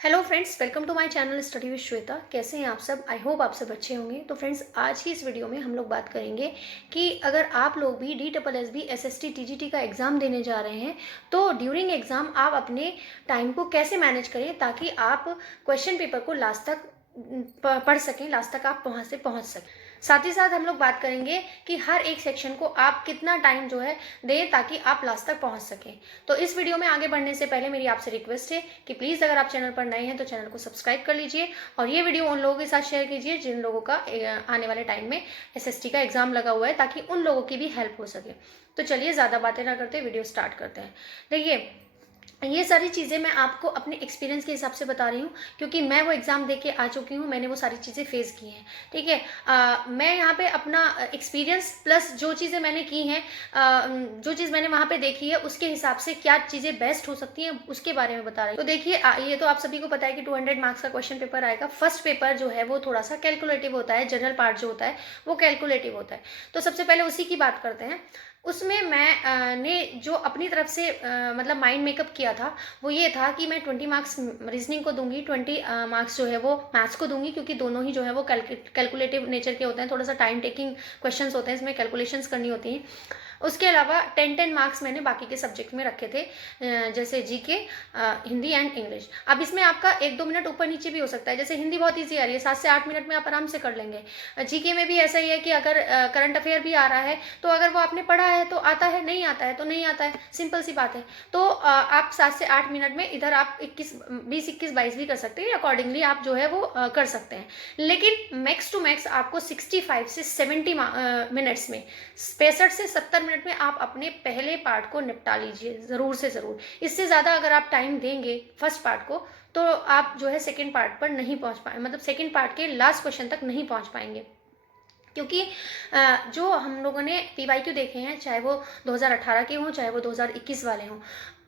Hello friends, welcome to my channel study with Shweta. कैसे हैं आप सब? आई होप आप सब अच्छे होंगे। तो फ्रेंड्स, आज की इस वीडियो में हम लोग बात करेंगे कि अगर आप लोग भी DSSB SST TGT का एग्ज़ाम देने जा रहे हैं तो ड्यूरिंग एग्ज़ाम आप अपने टाइम को कैसे मैनेज करें ताकि आप क्वेश्चन पेपर को लास्ट तक पढ़ सकें, लास्ट तक आप वहाँ से पहुँच सकें। साथ ही साथ हम लोग बात करेंगे कि हर एक सेक्शन को आप कितना टाइम जो है दें ताकि आप लास्ट तक पहुंच सकें। तो इस वीडियो में आगे बढ़ने से पहले मेरी आपसे रिक्वेस्ट है कि प्लीज़ अगर आप चैनल पर नए हैं तो चैनल को सब्सक्राइब कर लीजिए और ये वीडियो उन लोगों के साथ शेयर कीजिए जिन लोगों का आने वाले टाइम में SST का एग्ज़ाम लगा हुआ है, ताकि उन लोगों की भी हेल्प हो सके। तो चलिए ज़्यादा बातें ना करते वीडियो स्टार्ट करते हैं। देखिए, ये सारी चीज़ें मैं आपको अपने एक्सपीरियंस के हिसाब से बता रही हूँ, क्योंकि मैं वो एग्ज़ाम दे के आ चुकी हूँ, मैंने वो सारी चीज़ें फेस की हैं। ठीक है। मैं यहाँ पे अपना एक्सपीरियंस प्लस जो चीज़ें मैंने की हैं, जो चीज़ मैंने वहाँ पे देखी है उसके हिसाब से क्या चीज़ें बेस्ट हो सकती हैं उसके बारे में बता रही हूँ। तो देखिए, ये तो आप सभी को पता है कि 200 मार्क्स का क्वेश्चन पेपर आएगा। फर्स्ट पेपर जो है वो थोड़ा सा कैलकुलेटिव होता है, जनरल पार्ट जो होता है वो कैलकुलेटिव होता है। तो सबसे पहले उसी की बात करते हैं। उसमें मैं ने जो अपनी तरफ से मतलब माइंड मेकअप किया था वो ये था कि मैं 20 मार्क्स रीजनिंग को दूंगी, 20 मार्क्स जो है वो मैथ्स को दूंगी, क्योंकि दोनों ही जो है वो कैलकुलेटिव नेचर के होते हैं, थोड़ा सा टाइम टेकिंग क्वेश्चंस होते हैं, इसमें कैलकुलेशंस करनी होती हैं। उसके अलावा 10-10 मार्क्स मैंने बाकी के सब्जेक्ट में रखे थे, जैसे जीके, हिंदी एंड इंग्लिश। अब इसमें आपका 1-2 मिनट ऊपर नीचे भी हो सकता है। जैसे हिंदी बहुत ईजी आ रही है, 7 से 8 मिनट में आप आराम से कर लेंगे। जीके में भी ऐसा ही है कि अगर करंट अफेयर भी आ रहा है तो अगर वो आपने पढ़ा है तो आता है, नहीं आता है तो नहीं आता है, सिंपल सी बात है। तो आप 7 से 8 मिनट में इधर आप 20, 21, 22 भी कर सकते हैं, अकॉर्डिंगली आप जो है वो कर सकते हैं। लेकिन मैक्स टू मैक्स आपको 65 से 70 मिनट्स में, 65 से 70 मिनट में आप अपने पहले पार्ट को निपटा लीजिए, ज़रूर से ज़रूर। इससे ज़्यादा अगर आप टाइम देंगे फर्स्ट पार्ट को तो आप जो है सेकेंड पार्ट पर नहीं पहुंच पाए, मतलब सेकेंड पार्ट के लास्ट क्वेश्चन तक नहीं पहुंच पाएंगे। क्योंकि जो हम लोगों ने PYQ देखे हैं, चाहे वो 2018 के हों चाहे वो 2021 वाले हों,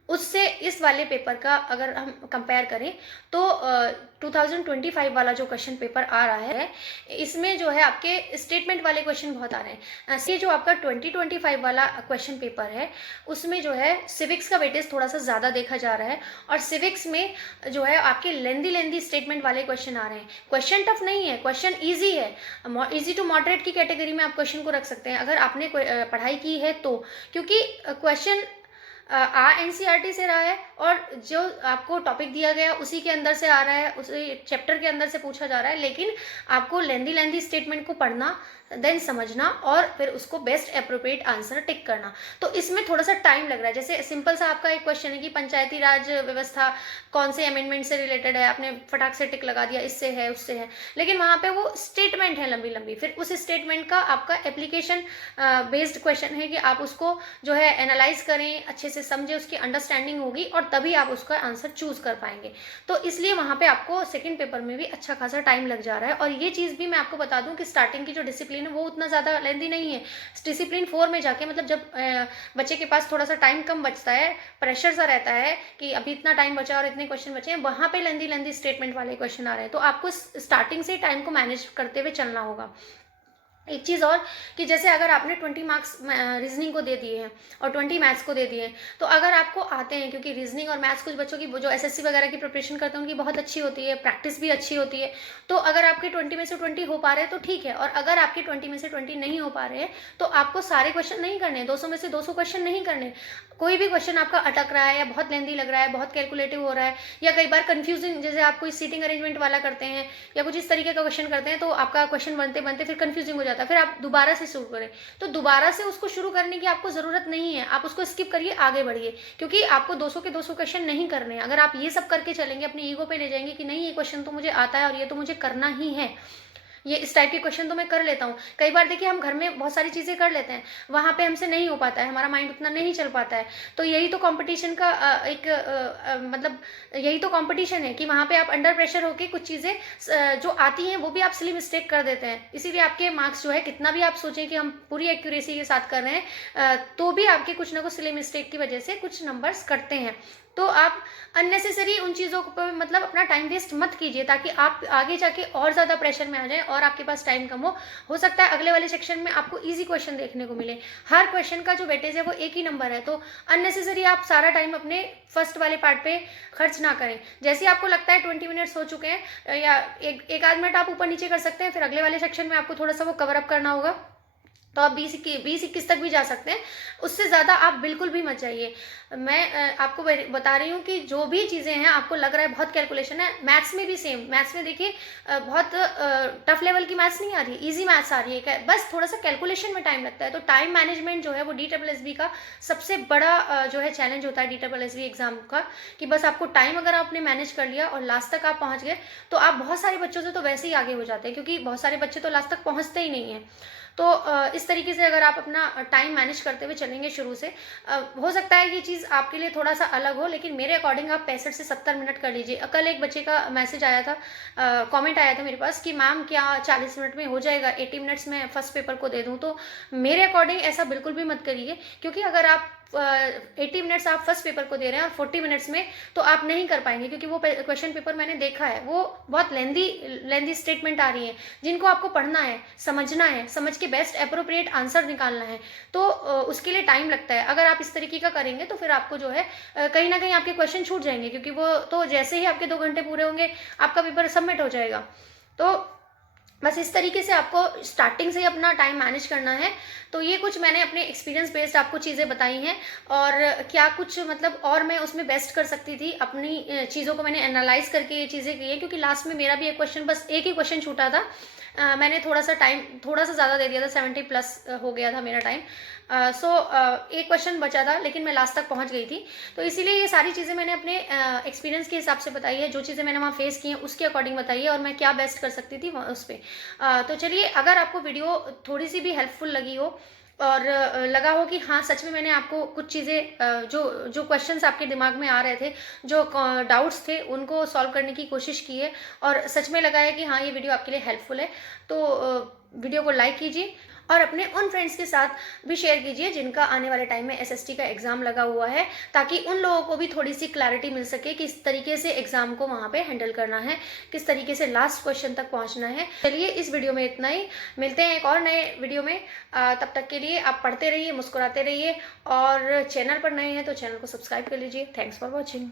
उससे इस वाले पेपर का अगर हम कंपेयर करें तो 2025 वाला जो क्वेश्चन पेपर आ रहा है, इसमें जो है आपके स्टेटमेंट वाले क्वेश्चन बहुत आ रहे हैं। ये जो आपका 2025 वाला क्वेश्चन पेपर है उसमें जो है सिविक्स का वेटेज थोड़ा सा ज़्यादा देखा जा रहा है, और सिविक्स में जो है आपके लेंदी लेंदी स्टेटमेंट वाले क्वेश्चन आ रहे हैं। क्वेश्चन टफ नहीं है, क्वेश्चन ईजी है, ईजी टू मॉडरेट की कैटेगरी में आप क्वेश्चन को रख सकते हैं अगर आपने पढ़ाई की है तो। क्योंकि क्वेश्चन NCERT से रहा है और जो आपको टॉपिक दिया गया उसी के अंदर से आ रहा है, उसी चैप्टर के अंदर से पूछा जा रहा है, लेकिन आपको लेंदी लेंदी स्टेटमेंट को पढ़ना, देन समझना और फिर उसको बेस्ट अप्रोप्रिएट आंसर टिक करना। तो इसमें थोड़ा सा टाइम लग रहा है। जैसे सिंपल सा आपका एक क्वेश्चन है कि पंचायती राज व्यवस्था कौन से अमेंडमेंट से रिलेटेड है, आपने फटाक से टिक लगा दिया, इससे है उससे है, लेकिन वहाँ पे वो स्टेटमेंट है लंबी लंबी, फिर उस स्टेटमेंट का आपका एप्लीकेशन बेस्ड क्वेश्चन है कि आप उसको जो है एनालाइज करें, अच्छे से समझे, उसकी अंडरस्टैंडिंग होगी और तभी आप उसका आंसर चूज कर पाएंगे। तो इसलिए वहाँ पे आपको सेकंड पेपर में भी अच्छा खासा टाइम लग जा रहा है। और ये चीज़ भी मैं आपको बता दूं कि स्टार्टिंग की जो डिसिप्लिन है वो उतना ज़्यादा लेंदी नहीं है। डिसिप्लिन 4 में जाके, मतलब जब बच्चे के पास थोड़ा सा टाइम कम बचता है, प्रेशर सा रहता है कि अभी इतना टाइम बचा और इतने क्वेश्चन बचे हैं, वहाँ पे लेंदी लेंदी स्टेटमेंट वाले क्वेश्चन आ रहे हैं। तो आपको स्टार्टिंग से टाइम को मैनेज करते हुए चलना होगा। एक चीज़ और कि जैसे अगर आपने 20 मार्क्स रीजनिंग को दे दिए हैं और 20 मैथ्स को दे दिए हैं, तो अगर आपको आते हैं, क्योंकि रीजनिंग और मैथ्स कुछ बच्चों की जो SSC वगैरह की प्रिपरेशन करते हैं उनकी बहुत अच्छी होती है, प्रैक्टिस भी अच्छी होती है, तो अगर आपके 20 में से 20 हो पा रहे हैं तो ठीक है। और अगर आपके 20 में से 20 नहीं हो पा रहे हैं तो आपको सारे क्वेश्चन नहीं करने, 200 में से 200 क्वेश्चन नहीं करने। कोई भी क्वेश्चन आपका अटक रहा है या बहुत लेंदी लग रहा है, बहुत कैलकुलेटिव हो रहा है, या कई बार कंफ्यूजिंग, जैसे आप कोई सीटिंग अरेंजमेंट वाला करते हैं या कुछ इस तरीके का क्वेश्चन करते हैं, तो आपका क्वेश्चन बनते बनते फिर कंफ्यूजिंग हो जाता है, फिर आप दोबारा से शुरू करें। तो दोबारा से उसको शुरू करने की आपको ज़रूरत नहीं है, आप उसको स्किप करिए, आगे बढ़िए, क्योंकि आपको 200 के 200 क्वेश्चन नहीं करने हैं। अगर आप ये सब करके चलेंगे, अपने ईगो पे ले जाएंगे कि नहीं ये क्वेश्चन तो मुझे आता है और ये तो मुझे करना ही है, ये इस टाइप के क्वेश्चन तो मैं कर लेता हूँ। कई बार देखिए हम घर में बहुत सारी चीज़ें कर लेते हैं, वहाँ पे हमसे नहीं हो पाता है, हमारा माइंड उतना नहीं चल पाता है। तो यही तो कंपटीशन का एक मतलब यही तो कंपटीशन है कि वहाँ पे आप अंडर प्रेशर होके कुछ चीज़ें जो आती हैं वो भी आप सिली मिस्टेक कर देते हैं। इसीलिए आपके मार्क्स जो है, कितना भी आप सोचें कि हम पूरी एक्यूरेसी के साथ कर रहे हैं, तो भी आपके कुछ ना कुछ सिली मिस्टेक की वजह से कुछ नंबर्स कटते हैं। तो आप अननेसेसरी उन चीज़ों पर मतलब अपना टाइम वेस्ट मत कीजिए, ताकि आप आगे जाके और ज़्यादा प्रेशर में आ जाएँ और आपके पास टाइम कम हो सकता है अगले वाले सेक्शन में आपको ईज़ी क्वेश्चन देखने को मिले। हर क्वेश्चन का जो वेटेज है वो एक ही नंबर है, तो अननेसेसरी आप सारा टाइम अपने फर्स्ट वाले पार्ट पे खर्च ना करें। जैसे ही आपको लगता है 20 मिनट्स हो चुके हैं या एक आध मिनट आप ऊपर नीचे कर सकते हैं, फिर अगले वाले सेक्शन में आपको थोड़ा सा वो कवर अप करना होगा, तो आप 20-21 तक भी जा सकते हैं। उससे ज़्यादा आप बिल्कुल भी मत जाइए। मैं आपको बता रही हूँ कि जो भी चीज़ें हैं आपको लग रहा है बहुत कैलकुलेशन है, मैथ्स में भी सेम। मैथ्स में देखिए बहुत टफ लेवल की मैथ्स नहीं आ रही है, ईजी मैथ्स आ रही है, बस थोड़ा सा कैलकुलेशन में टाइम लगता है। तो टाइम मैनेजमेंट जो है वो DSSB का सबसे बड़ा जो है चैलेंज होता है DSSB एग्जाम का, कि बस आपको टाइम अगर आपने मैनेज कर लिया और लास्ट तक आप पहुँच गए, तो आप बहुत सारे बच्चों से तो वैसे ही आगे हो जाते हैं, क्योंकि बहुत सारे बच्चे तो लास्ट तक पहुँचते ही नहीं हैं। तो इस तरीके से अगर आप अपना टाइम मैनेज करते हुए चलेंगे शुरू से, हो सकता है ये चीज़ आपके लिए थोड़ा सा अलग हो, लेकिन मेरे अकॉर्डिंग आप 65 से 70 मिनट कर लीजिए। कल एक बच्चे का मैसेज आया था, कमेंट आया था मेरे पास कि मैम क्या 40 मिनट में हो जाएगा, 80 मिनट्स में फर्स्ट पेपर को दे दूँ? तो मेरे अकॉर्डिंग ऐसा बिल्कुल भी मत करिए, क्योंकि अगर आप 80 मिनट्स आप फर्स्ट पेपर को दे रहे हैं और 40 मिनट्स में, तो आप नहीं कर पाएंगे, क्योंकि वो क्वेश्चन पेपर मैंने देखा है, वो बहुत लेंदी स्टेटमेंट आ रही है, जिनको आपको पढ़ना है, समझ के बेस्ट अप्रोप्रिएट आंसर निकालना है, तो उसके लिए टाइम लगता है। अगर आप इस तरीके का करेंगे तो फिर आपको जो है कहीं ना कहीं आपके क्वेश्चन छूट जाएंगे, क्योंकि वो तो जैसे ही आपके 2 घंटे पूरे होंगे आपका पेपर सबमिट हो जाएगा। तो बस इस तरीके से आपको स्टार्टिंग से ही अपना टाइम मैनेज करना है। तो ये कुछ मैंने अपने एक्सपीरियंस बेस्ड आपको चीज़ें बताई हैं, और क्या कुछ मतलब और मैं उसमें बेस्ट कर सकती थी, अपनी चीज़ों को मैंने एनालाइज करके ये चीज़ें की हैं, क्योंकि लास्ट में मेरा भी एक क्वेश्चन, बस एक ही क्वेश्चन छूटा था। मैंने थोड़ा सा ज़्यादा दे दिया था, 70 प्लस हो गया था मेरा टाइम। सो एक क्वेश्चन बचा था, लेकिन मैं लास्ट तक पहुंच गई थी। तो इसीलिए ये सारी चीज़ें मैंने अपने एक्सपीरियंस के हिसाब से बताई है, जो चीज़ें मैंने वहाँ फेस की हैं उसके अकॉर्डिंग बताई है, और मैं क्या बेस्ट कर सकती थी उस पर। तो चलिए, अगर आपको वीडियो थोड़ी सी भी हेल्पफुल लगी हो और लगा हो कि हाँ सच में मैंने आपको कुछ चीज़ें जो जो क्वेश्चंस आपके दिमाग में आ रहे थे, जो डाउट्स थे, उनको सॉल्व करने की कोशिश की है, और सच में लगा है कि हाँ ये वीडियो आपके लिए हेल्पफुल है, तो वीडियो को लाइक कीजिए और अपने उन फ्रेंड्स के साथ भी शेयर कीजिए जिनका आने वाले टाइम में SST का एग्ज़ाम लगा हुआ है, ताकि उन लोगों को भी थोड़ी सी क्लैरिटी मिल सके कि किस तरीके से एग्ज़ाम को वहाँ पे हैंडल करना है, किस तरीके से लास्ट क्वेश्चन तक पहुँचना है। चलिए, इस वीडियो में इतना ही, मिलते हैं एक और नए वीडियो में। तब तक के लिए आप पढ़ते रहिए, मुस्कुराते रहिए, और चैनल पर नए हैं तो चैनल को सब्सक्राइब कर लीजिए। Thanks for watching.